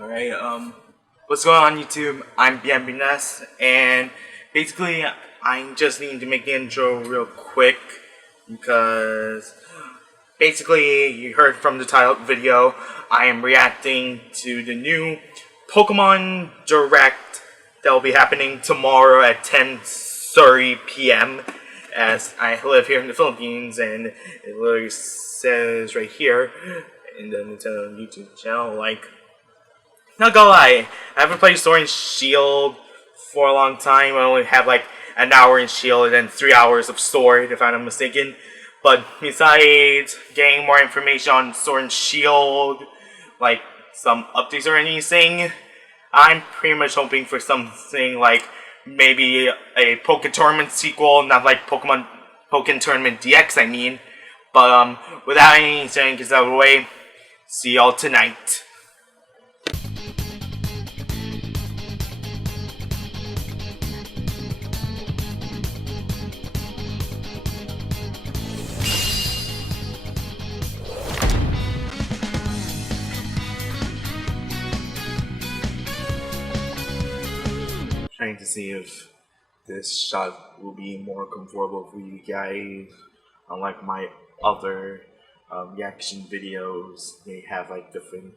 Alright, what's going on YouTube? I'm BMBNess, and basically I just need to make the intro real quick because basically you heard from the title of the video, I am reacting to the new Pokemon Direct that will be happening tomorrow at 10:30 p.m. as I live here in the Philippines, and it literally says right here in the Nintendo YouTube channel, like, not gonna lie, I haven't played Sword and Shield for a long time. I only have like an hour in Shield and then 3 hours of Sword, if I'm not mistaken. But besides getting more information on Sword and Shield, like some updates or anything, I'm pretty much hoping for something like maybe a Poké Tournament sequel, not like Poké Tournament DX, I mean. But without anything gets out of the way, see y'all tonight. Trying to see if this shot will be more comfortable for you guys. Unlike my other reaction videos, they have like different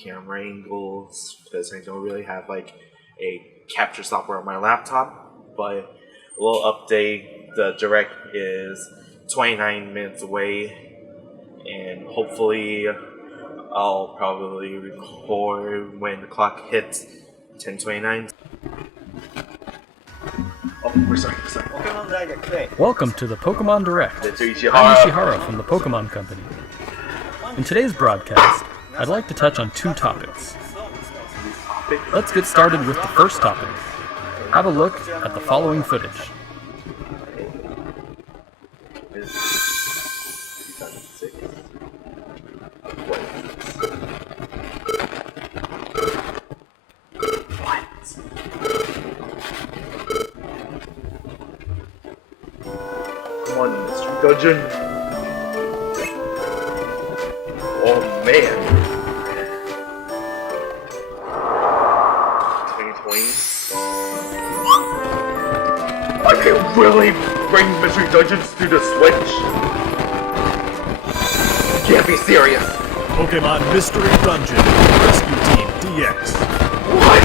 camera angles because I don't really have like a capture software on my laptop. But a little update: the direct is 29 minutes away, and hopefully I'll probably record when the clock hits 10:29. We're sorry. Welcome to the Pokemon Direct. I'm I'm Ishihara from the Pokemon Company. In today's broadcast, I'd like to touch on two topics. Let's get started with the first topic. Have a look at the following footage. Dungeon. Oh man. 2020. I can really bring Mystery Dungeons to the Switch. You can't be serious. Pokemon Mystery Dungeon Rescue Team DX. What?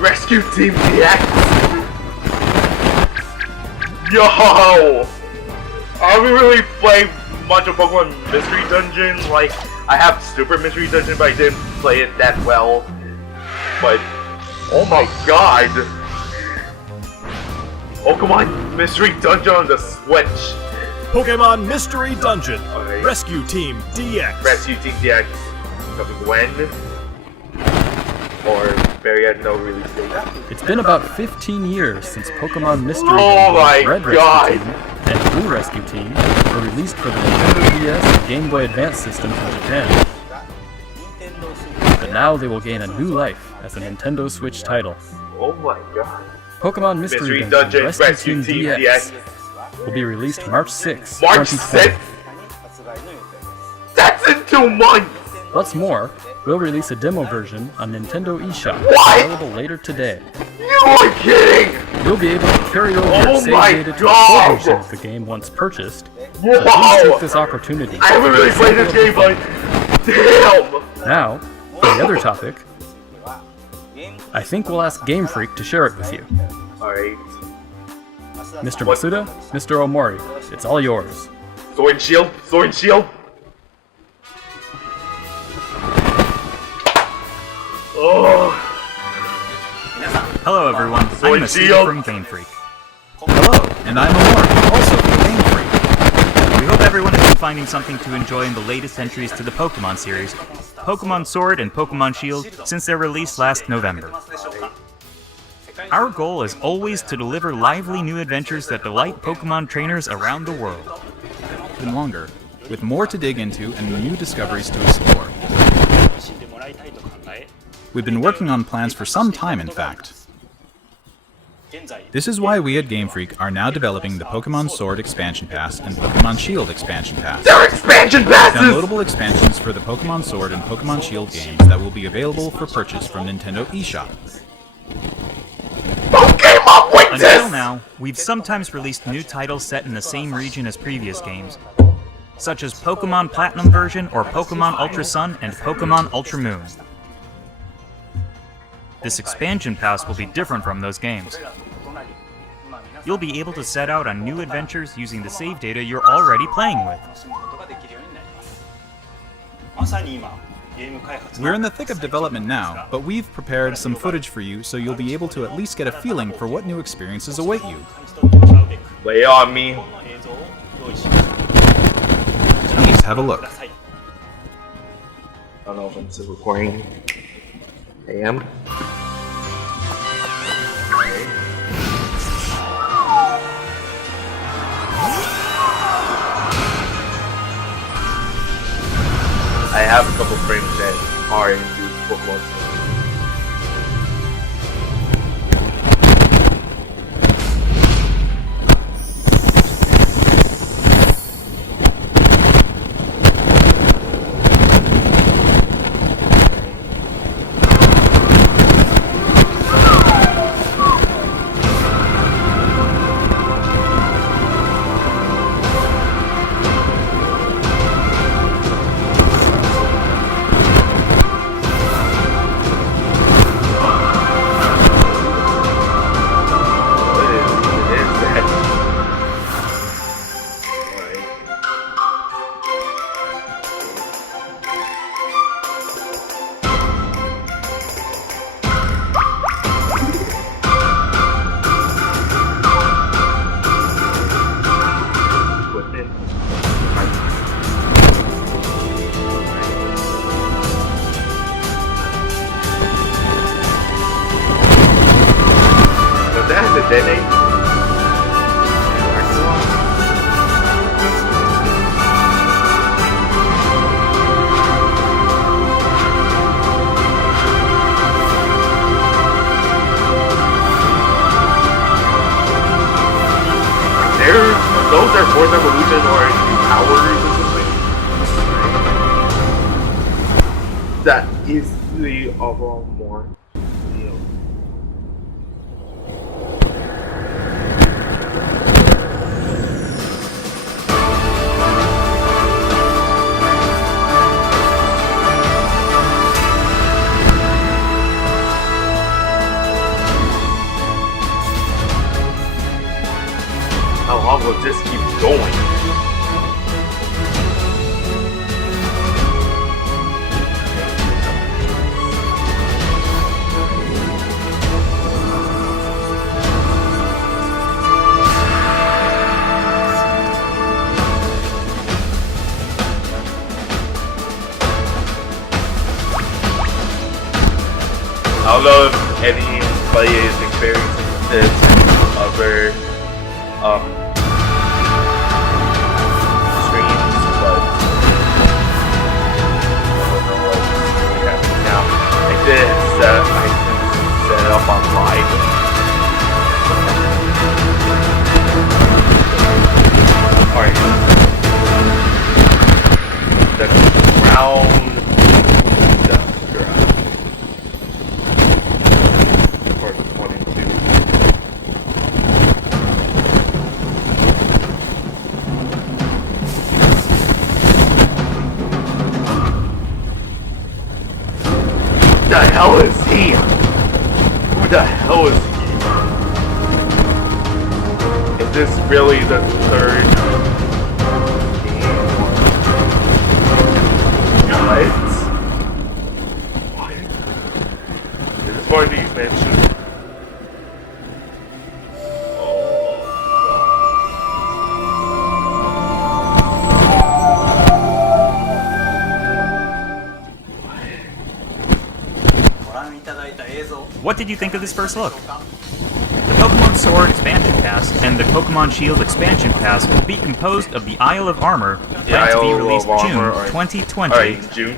Rescue Team DX? Yo! I haven't really played much of Pokemon Mystery Dungeon. Like, I have Super Mystery Dungeon, but I didn't play it that well. But, oh my god! Pokemon Mystery Dungeon on the Switch. Pokemon Mystery Dungeon Okay. Rescue Team DX. Rescue Team DX. Coming when? Or very yet no release date. It's been about 15 years since Pokemon Mystery Oh my Dungeon, Red God. Rescue Team, and Blue Rescue Team were released for the Nintendo DS and Game Boy Advance systems in Japan. But now they will gain a new life as a Nintendo Switch title. Oh my god. Pokemon Mystery Dungeon Rescue Team DX will be released March 6, March 2020. 6th? That's in 2 months! What's more, we'll release a demo version on Nintendo eShop, What? available later today. You are kidding! You'll be able to carry over Oh your save my data to the God. full version of the game once purchased. So Wow. please take this opportunity. I haven't really played this game, but damn! Now, for the other topic, I think we'll ask Game Freak to share it with you. Alright. Mr. Masuda, Mr. Omori, it's all yours. Sword and Shield? Sword and Shield? Oh. Hello everyone, Sword I'm Masuda Shield. from Game Freak. Hello, and I'm Amor, also from Game Freak. We hope everyone has been finding something to enjoy in the latest entries to the Pokemon series, Pokemon Sword and Pokemon Shield, since their release last November. Our goal is always to deliver lively new adventures that delight Pokemon trainers around the world. Even longer, with more to dig into and new discoveries to explore. We've been working on plans for some time, in fact. This is why we at Game Freak are now developing the Pokemon Sword Expansion Pass and Pokemon Shield Expansion Pass. They're expansion passes! Downloadable expansions for the Pokemon Sword and Pokemon Shield games that will be available for purchase from Nintendo eShop. Pokemon Witness! Until now, we've sometimes released new titles set in the same region as previous games, such as Pokemon Platinum version or Pokemon Ultra Sun and Pokemon Ultra Moon. This expansion pass will be different from those games. You'll be able to set out on new adventures using the save data you're already playing with. We're in the thick of development now, but we've prepared some footage for you so you'll be able to at least get a feeling for what new experiences await you. Lay on me. Please have a look. I don't know if I'm still recording. I am. I have a couple frames that are into Pokemon. Those are fourth evolution or new powers or something. That is the overall more deal. How long will this keep going? I don't know if anybody is experiencing this in other streams, but I don't know what's happening now. I did set it up on live. Alright. The ground for 1 and 2. Who the hell is he? Who the hell is he? Is this really the third game? What? Is this part of the expansion? What did you think of this first look? The Pokemon Sword Expansion Pass and the Pokemon Shield Expansion Pass will be composed of the Isle of Armor, planned to be released June 2020, Alright, June.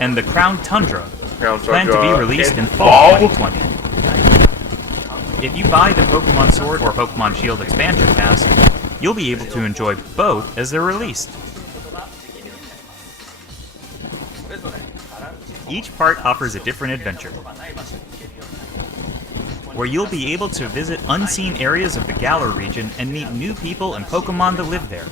and the Crown Tundra, Crown planned to be Tundra released in in fall fall? 2020. If you buy the Pokemon Sword or Pokemon Shield expansion pass, you'll be able to enjoy both as they're released. Each part offers a different adventure, where you'll be able to visit unseen areas of the Galar region and meet new people and Pokemon that live there.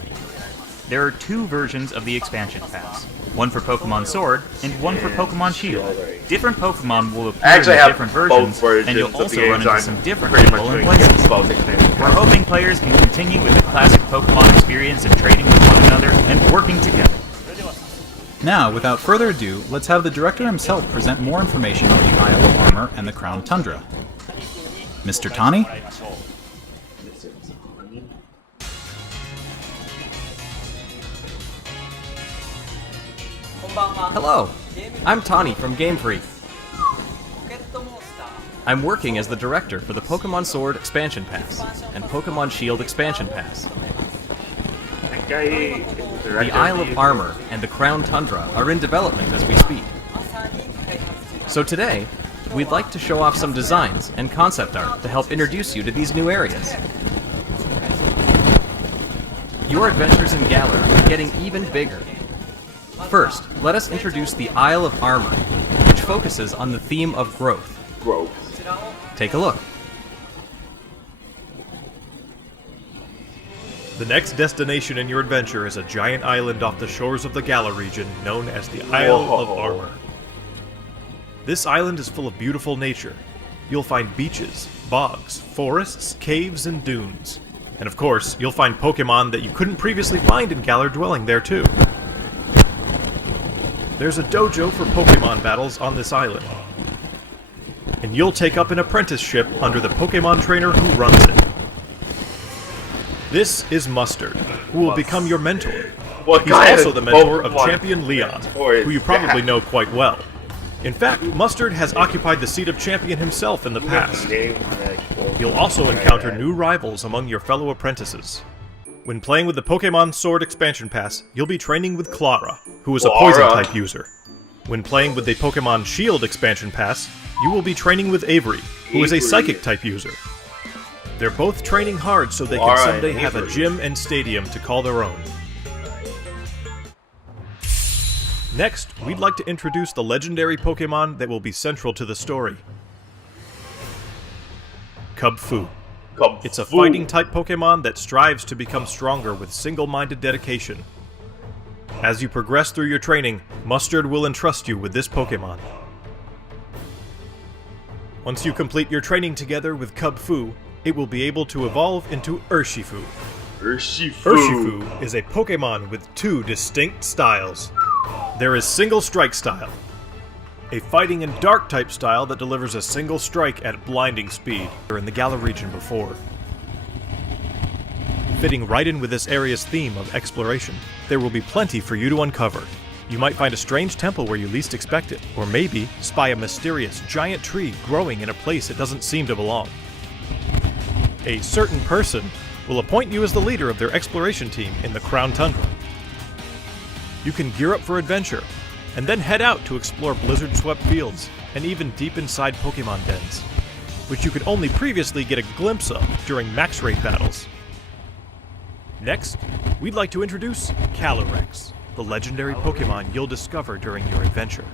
There are 2 versions of the expansion pass, one for Pokemon Sword and one for Pokemon Shield. Different Pokemon will appear in the different versions, and you'll also run into some different people and places. We're hoping players can continue with the classic Pokemon experience of trading with one another and working together. Now, without further ado, let's have the director himself present more information on the Isle of Armor and the Crown Tundra. Mr. Tani? Hello, I'm Tani from Game Freak. I'm working as the director for the Pokemon Sword Expansion Pass and Pokemon Shield Expansion Pass. The Isle of Armor and the Crown Tundra are in development as we speak. So today, we'd like to show off some designs and concept art to help introduce you to these new areas. Your adventures in Galar are getting even bigger. First, let us introduce the Isle of Armor, which focuses on the theme of growth. Take a look. The next destination in your adventure is a giant island off the shores of the Galar region known as the Isle of Armor. This island is full of beautiful nature. You'll find beaches, bogs, forests, caves, and dunes. And of course, you'll find Pokemon that you couldn't previously find in Galar dwelling there too. There's a dojo for Pokemon battles on this island. And you'll take up an apprenticeship under the Pokemon trainer who runs it. This is Mustard, who will become your mentor. He's also the mentor of Champion Leon, who you probably know quite well. In fact, Mustard has occupied the seat of champion himself in the past. You'll also encounter new rivals among your fellow apprentices. When playing with the Pokemon Sword Expansion Pass, you'll be training with Clara, who is a Poison-type user. When playing with the Pokemon Shield Expansion Pass, you will be training with Avery, who is a Psychic-type user. They're both training hard so they can someday have a gym and stadium to call their own. Next, we'd like to introduce the legendary Pokemon that will be central to the story. Kubfu. It's a fighting-type Pokemon that strives to become stronger with single-minded dedication. As you progress through your training, Mustard will entrust you with this Pokemon. Once you complete your training together with Kubfu, it will be able to evolve into Urshifu. Urshifu is a Pokemon with 2 distinct styles. There is Single Strike style, a fighting and dark type style that delivers a single strike at blinding speed. You're in the Galar region before. Fitting right in with this area's theme of exploration, there will be plenty for you to uncover. You might find a strange temple where you least expect it, or maybe spy a mysterious giant tree growing in a place it doesn't seem to belong. A certain person will appoint you as the leader of their exploration team in the Crown Tundra. You can gear up for adventure, and then head out to explore blizzard-swept fields, and even deep inside Pokemon dens, which you could only previously get a glimpse of during max rate battles. Next, we'd like to introduce Calyrex, the legendary Pokemon you'll discover during your adventure.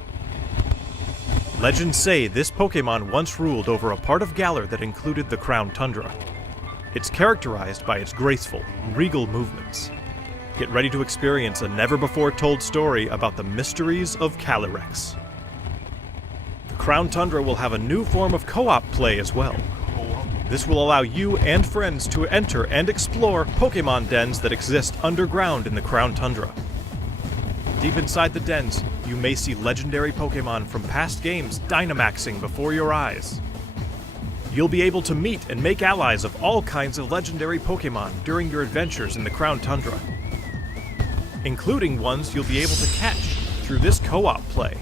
Legends say this Pokemon once ruled over a part of Galar that included the Crown Tundra. It's characterized by its graceful, regal movements. Get ready to experience a never-before-told story about the mysteries of Calyrex. The Crown Tundra will have a new form of co-op play as well. This will allow you and friends to enter and explore Pokemon dens that exist underground in the Crown Tundra. Deep inside the dens, you may see legendary Pokemon from past games Dynamaxing before your eyes. You'll be able to meet and make allies of all kinds of legendary Pokemon during your adventures in the Crown Tundra, including ones you'll be able to catch through this co-op play.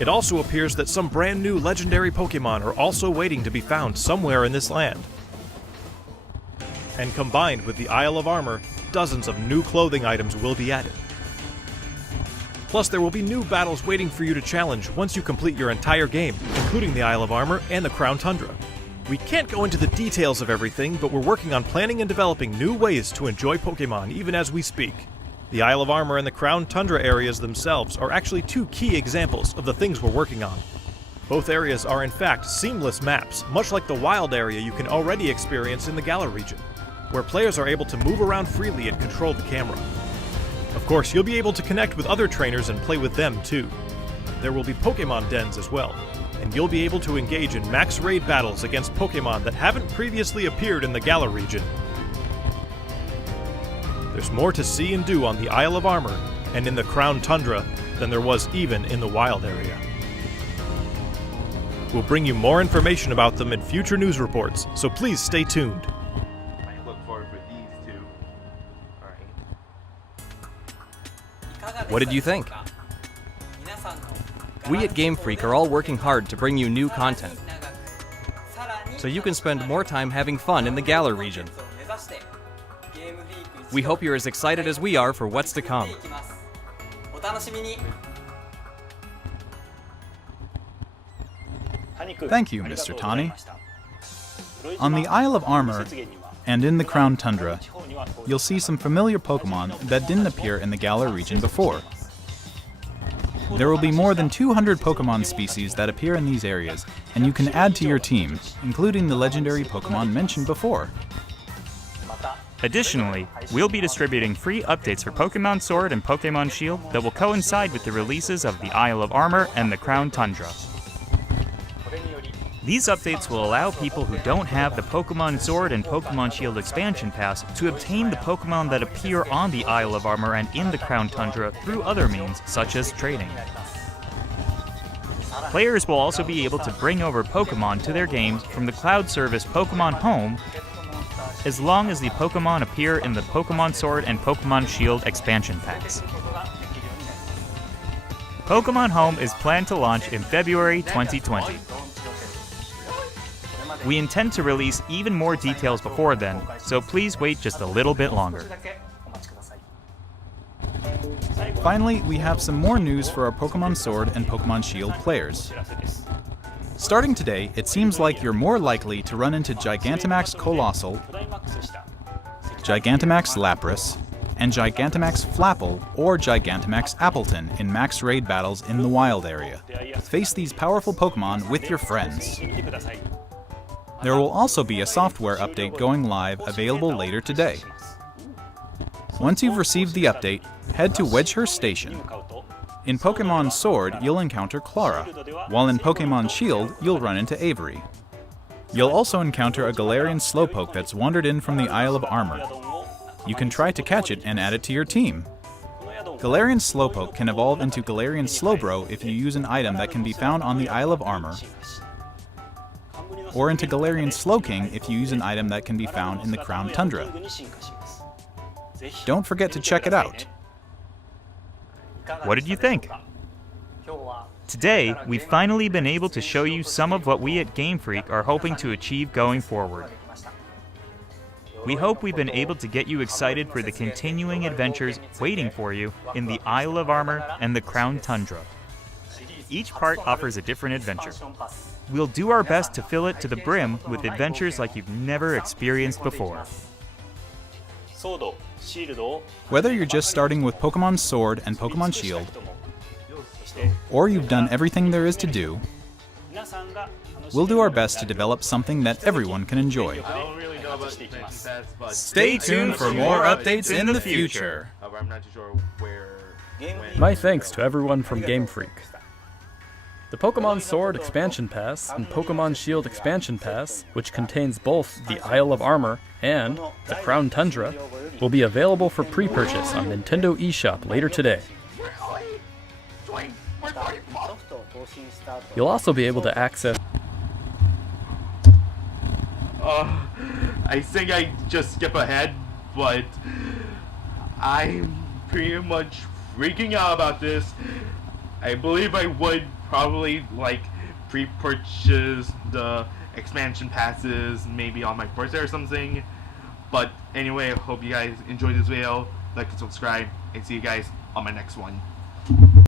It also appears that some brand new legendary Pokemon are also waiting to be found somewhere in this land. And combined with the Isle of Armor, dozens of new clothing items will be added. Plus, there will be new battles waiting for you to challenge once you complete your entire game, including the Isle of Armor and the Crown Tundra. We can't go into the details of everything, but we're working on planning and developing new ways to enjoy Pokemon even as we speak. The Isle of Armor and the Crown Tundra areas themselves are actually two key examples of the things we're working on. Both areas are in fact seamless maps, much like the wild area you can already experience in the Galar region, where players are able to move around freely and control the camera. Of course, you'll be able to connect with other trainers and play with them too. There will be Pokemon dens as well, and you'll be able to engage in max raid battles against Pokemon that haven't previously appeared in the Galar region. There's more to see and do on the Isle of Armor and in the Crown Tundra than there was even in the wild area. We'll bring you more information about them in future news reports, so please stay tuned. I look forward for these two. Alright. What did you think? We at Game Freak are all working hard to bring you new content, so you can spend more time having fun in the Galar region. We hope you're as excited as we are for what's to come. Thank you, Mr. Tani. On the Isle of Armor and in the Crown Tundra, you'll see some familiar Pokemon that didn't appear in the Galar region before. There will be more than 200 Pokemon species that appear in these areas, and you can add to your team, including the legendary Pokemon mentioned before. Additionally, we'll be distributing free updates for Pokemon Sword and Pokemon Shield that will coincide with the releases of the Isle of Armor and the Crown Tundra. These updates will allow people who don't have the Pokemon Sword and Pokemon Shield expansion pass to obtain the Pokemon that appear on the Isle of Armor and in the Crown Tundra through other means, such as trading. Players will also be able to bring over Pokemon to their games from the cloud service Pokemon Home, as long as the Pokemon appear in the Pokemon Sword and Pokemon Shield expansion packs. Pokemon Home is planned to launch in February 2020. We intend to release even more details before then, so please wait just a little bit longer. Finally, we have some more news for our Pokemon Sword and Pokemon Shield players. Starting today, it seems like you're more likely to run into Gigantamax Colossal, Gigantamax Lapras, and Gigantamax Flapple or Gigantamax Appleton in max raid battles in the wild area. Face these powerful Pokemon with your friends. There will also be a software update going live available later today. Once you've received the update, head to Wedgehurst Station. In Pokemon Sword, you'll encounter Clara, while in Pokemon Shield, you'll run into Avery. You'll also encounter a Galarian Slowpoke that's wandered in from the Isle of Armor. You can try to catch it and add it to your team. Galarian Slowpoke can evolve into Galarian Slowbro if you use an item that can be found on the Isle of Armor, or into Galarian Slowking if you use an item that can be found in the Crown Tundra. Don't forget to check it out. What did you think? Today, we've finally been able to show you some of what we at Game Freak are hoping to achieve going forward. We hope we've been able to get you excited for the continuing adventures waiting for you in the Isle of Armor and the Crown Tundra. Each part offers a different adventure. We'll do our best to fill it to the brim with adventures like you've never experienced before. Whether you're just starting with Pokemon Sword and Pokemon Shield, or you've done everything there is to do, we'll do our best to develop something that everyone can enjoy. Stay tuned for more updates in the future. I'm not too sure where. My thanks to everyone from Game Freak. The Pokemon Sword Expansion Pass and Pokemon Shield Expansion Pass, which contains both the Isle of Armor and the Crown Tundra, will be available for pre-purchase on Nintendo eShop later today. You'll also be able to access... I think I just skip ahead, but I'm pretty much freaking out about this. I believe I would probably pre-purchase the expansion passes maybe on my birthday or something. But anyway, I hope you guys enjoyed this video, like and subscribe, and see you guys on my next one.